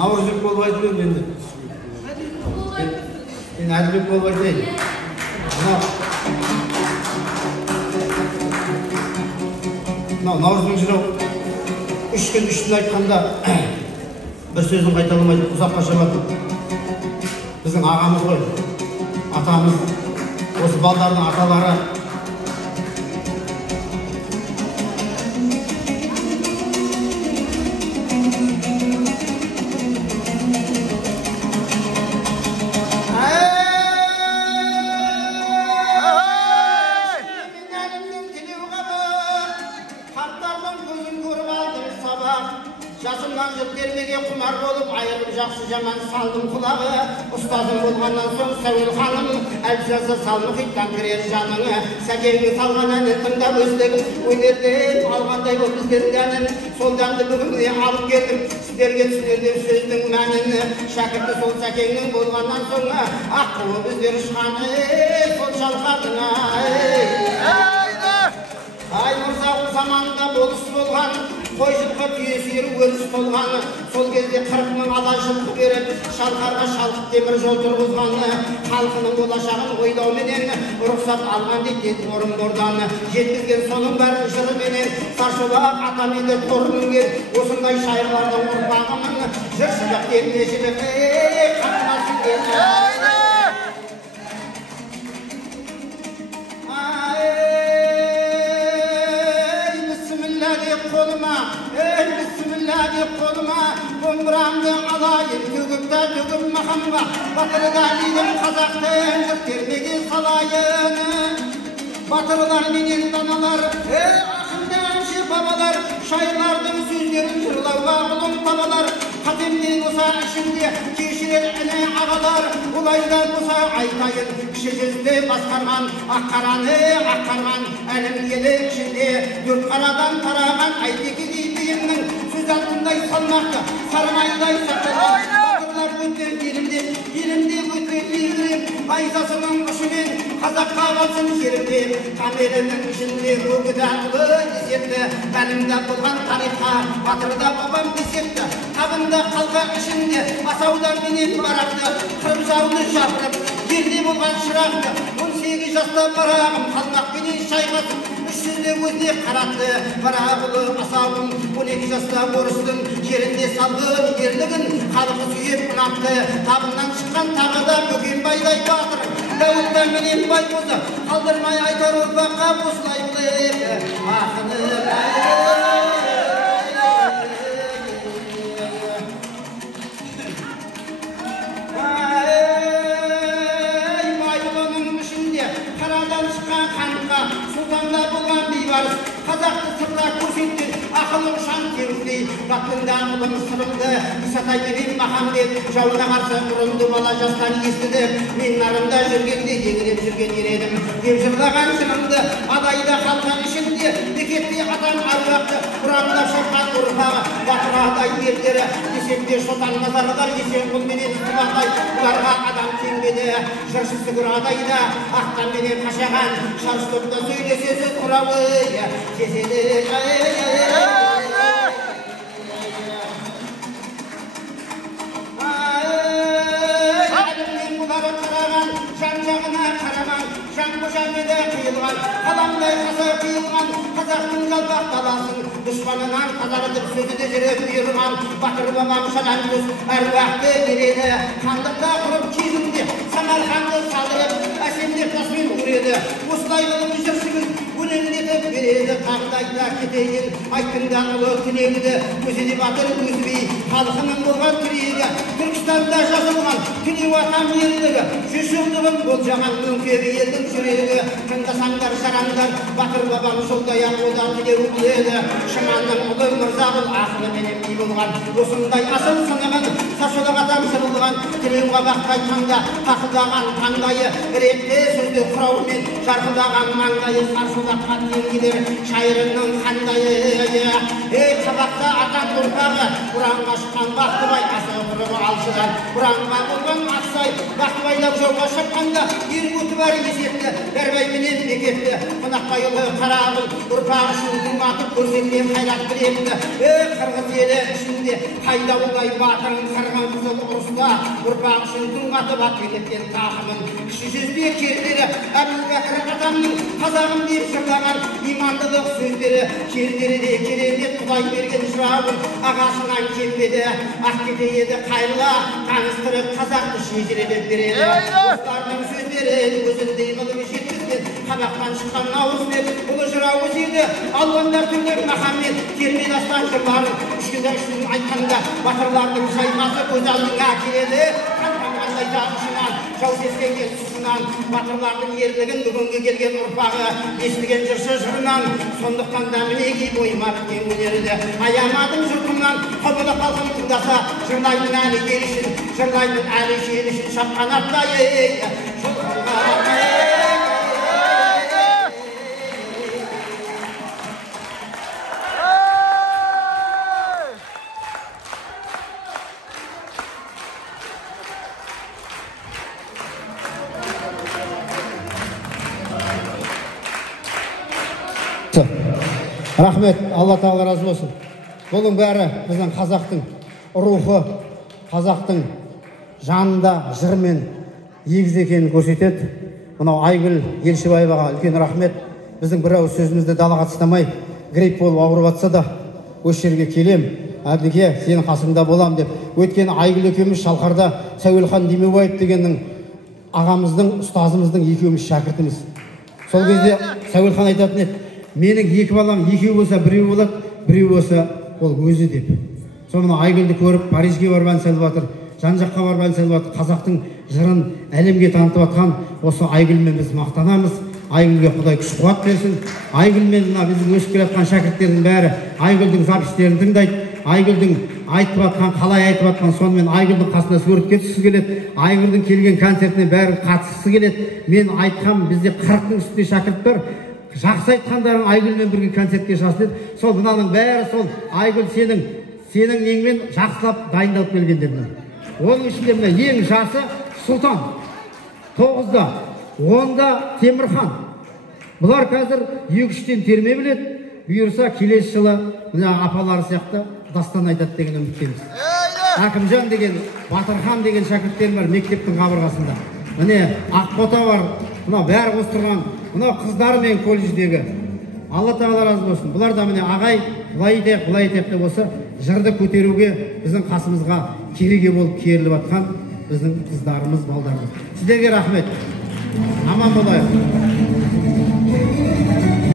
Navruzbek болып айтып енді. Мен Әділбек болып айтайын. Наурыздың жырау 3 күн 3 түн айтқанда бір сөзін қайталамайды, ұзаққа шабады. Біздің ағамыз ғой, атамыз, осы балдардың аталары. Жасымнан жұрт термеге құмар болып, айырып жақсы жаман салдым құлағы. Ұстазым болғаннан соң Сәуел ханым, әлжазы салмық иттан кірер жаныңы. Сәкеңнің салған әнін тыңдап өстік, өнерден алғандай болып біздердің әнін. Сол жанды бүгінге алып келдім, сіздерге түсінерден сөздің мәнін. Шәкірті сол Сәкеңнің болғаннан соң, аққуы біздер ұшқаны, сол шалқадың ай мұрзағын заманында болыс болған, қой жылқы түйе сиыр өріс болғаны, сол кезде 40 мың ала жылқы беріп, шалқарға шалқып темір жол тұрғызғаны, халқының болашағын ойлауменен рұқсат алған дейді Орынбордан. Жеткізген соның бәрін жырыменен, Саршолақ атаменді торынген, осындай шайырлардың ұрпағының жыршылық ендешілік қатынасын келді. Bismillah деп қолыма, домбырамды алайын, төгіпті төгіп мақамға, батырға дейдім қазақтың жұрттермеге салайын. Батырлар менен даналар, ақынды әнші бабалар, шайырлардың сөздерін жырлауға ұлым табалар. Қатемнен болса ішінде кешірер іні ағалар, олайдан болса айтайын, кіші жүзді басқарған, аққарған, әлім елі ішінде, дүрт қарадан тараған айтеке дейдігімнің сөз алтындай салмақты, сармайдай сақталған. Батырлар өткен елімде өткен елгірем, айзасының ұшымен қазаққа қалсын жерімде. Камерінің ішінде өгідағы десепті, бәлімді болған тарихқа, батырда бабам десепті. Табында қалқа ішінде асаудар менен барақты, қырып жауды шақырып, жерде болған шырақты. 18 жаста барағым қалмақ менен шайқасып, 300-де өзіне қаратты барағылы асауым. 12 жаста орыстың жерінде салғын ерлігін халқы сүйеп ұнатты. Табынан шыққан тағы да Бөкенбайдай батыр, Дәуітті менен бай болса, қалдырмай айтар ұрпаққа осылай біліп ақыны. Сұлтанда болған бейбарыс, қазақты сырда көрсеткен ақылым шан теріндей. Батында ұлым сырымды, Исатай мен Махамбет жауына қарсы ұрынды бала жастан естіді. Мен нарымда жүргенде еңіреп жүрген ередім, деп жырлаған жырымды адайда қалған ішінде. Бекетте атан аруақты, құрамда шырқан ұрпағы, батыр адай ерлері. Десекте шотан назарлар Есенқұл менен Құлағай, бұларға адам теңбеді. Жыршы сүгір адайда, ақтан менен қашаған, шаршылықта сөйлесесі құрауы сезеді. Әлімнен бұлары қараған, жан-жағына қараған, жан-бұжанеді қиылған, қаламдай қаса қиылған, қазақтың жалпақ даласын дұшпанынан тазартып сөзіде жүріп бұйырған. Батыр бабам шадан көз әруақты береді, хандықта құрып кезінде Самарқанды салдырып, әсемдеп тасмен өреді. Осылай болып жүрсіңіз, өлеңдетіп береді. Тағдайда кетейін, айттыңда ұлы тілегіді, көзіне батыр көзбей халқының болған тірегі. Түркістанда жазылған түнеу атам ерлігі, жүз жылдығын болжаған өңкебі елдің жүрегі. Тыңдасаңдар жараңдар, батыр бабам жолдай ақ одан тілеу біледі. Шыманның ұлы мырзағыл ақылы менен би болған, осындай асыл санаған Саршолақ атам жырылған. Тілеуға бақтай таңда тақылдаған таңдайы, ретте сөзді құрауымен жарқылдаған маңдайы. Саршолаққа теңгелер шайырының қандайы. Қабақта атан ұрпағы, ұранға шыққан Бақтыбай, аса тұрығы алшыдан. Ұранға болған Ақсай, Бақтыбайлап жауға шыққанда ер көті бар есепті, Дәрбай менен Бекетті. Қонақбайұлы Қарағыл ұрпағы үшін күн батып көрсеткен қайрат білепті. Қырғыз елі үшін өзінде қайда олай батырын қырған қызыл ұрыста ұрпақ үшін түн қатып әкелеткен тақымын кіші жүзде кердері әбубәкір атамның қазағым деп жырлаған имандылық сөздері кердері де керемет құдай берген жауын ағасынан келмеді ақкете еді қайырла таныстырып қазақты шежірелеп береді достарының сөздерін өзіндей қылып жеткізген қабақтан шыққан науызбек ұлы жырау өзегі алуандар түрлер махамбет терме дастан жырларын үшкілі үшін айтқанда батырлардың шайқасы көз алдыңа келеді қандай жағышынан жау сескенген сұсынан батырлардың ерлігін бүгінгі келген ұрпағы естіген жыршы жырынан сондықтан да мінекей бойыма біткен өнерді аямадым жұртымнан қобылы халқым тыңдаса жырлаймын әлі ел үшін жырлаймын әлі жел үшін шапқан аттай Рахмет, Алла тағала разы болсын. Бұның бәрі біздің қазақтың рухы, қазақтың жанында жырмен егіз екенін көрсетеді. Мынау Айгүл Елшібаеваға үлкен рахмет. Біздің бір ауыз сөзімізді далаға тастамай, грипп болып ауырып жатса да, осы жерге келем, Әбдіке, сенің қасыңда болам деп. Өйткені Айгүл екеуміз Шалқарда Сәуелхан Демеубаев дегеннің ағамыздың, ұстазымыздың екеуміз шәкіртіміз. Сол кезде Сәуелхан айтатын еді, менің екі балам екеу болса біреу болады, біреу болса ол өзі деп. Соны Айгүлді көріп Парижге барып ән салып жатыр, жан-жаққа барып ән салып жатыр. Қазақтың жырын әлемге танытып жатқан осы Айгүлмен біз мақтанамыз. Айгүлге Құдай күш қуат берсін. Айгүлмен мына біздің өсіп келе жатқан шәкірттердің бәрі Айгүлдің записьтерін тыңдайды. Айгүлдің айтып жатқан, қалай айтып жатқан, сонымен Айгүлдің қасына суретке түскісі келеді. Айгүлдің келген концертіне бәрі қатысқысы келеді. Мен айтқам, бізде 40-тың үстінде шәкірт бар. Жақсы айтқандарың Айгүлмен бірге концертке шашылды. Сол мынаның бәрі сол Айгүл сенің неңмен жақсылап дайындалып келгендер. Оның ішінде мына ең жасы Сұлтан, 9-да, 10-да Темірхан. Бұлар қазір 2-3-тен терме біледі. Бұйырса келесі жылы мына апалары сияқты дастан айтады деген үміттеміз. Әкімжан деген, Батырхан деген шәкірттер бар мектептің қабырғасында. Міне Ақбота бар, мына бәрі қостырған, мына қыздары мен колледждегі. Алла тағала разы болсын. Бұлар да міне ағай, бұлай етек деп осы жырды көтеруге біздің қасымызға кереге болып керіліп атқан біздің қыздарымыз, балдарымыз. Сіздерге рахмет. Аман болайық.